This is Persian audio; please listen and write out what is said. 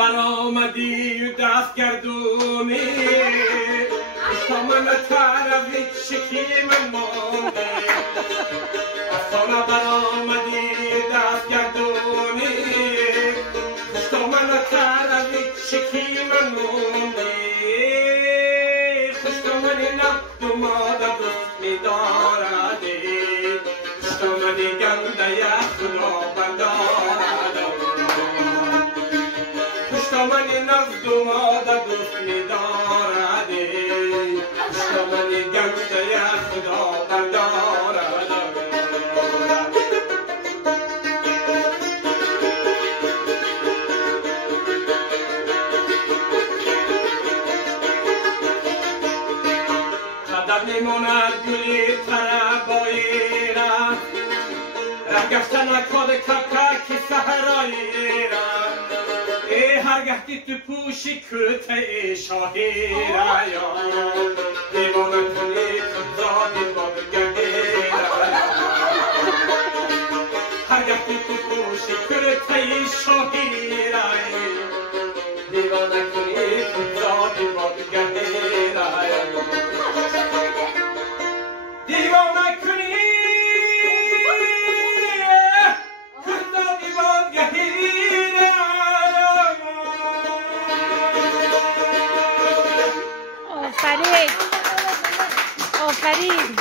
برآمدی و دست گردونی تا من طرف شکیم مانده از خانه برآمدی دست گردونی تا من طرف شکیم مانده خوش تا من نقد و ماده دوست می داردی خوش تا من گنده خدا بردارد من نزد و ماده دوست می داردی عشق من گنده خدا بردارد قدر می ماند گلی طربایی را رگشته نکاد کپکی صحرایی را هرگه که تو پوشی کته شاهی را یا دیوانه کنی خدا دیوانه گهی را هرگه که تو پوشی کته شاهی را دیوانه کنی خدا دیوانه گهی را دیوانه کنی خدا دیوانه گهی را آفرین آفرین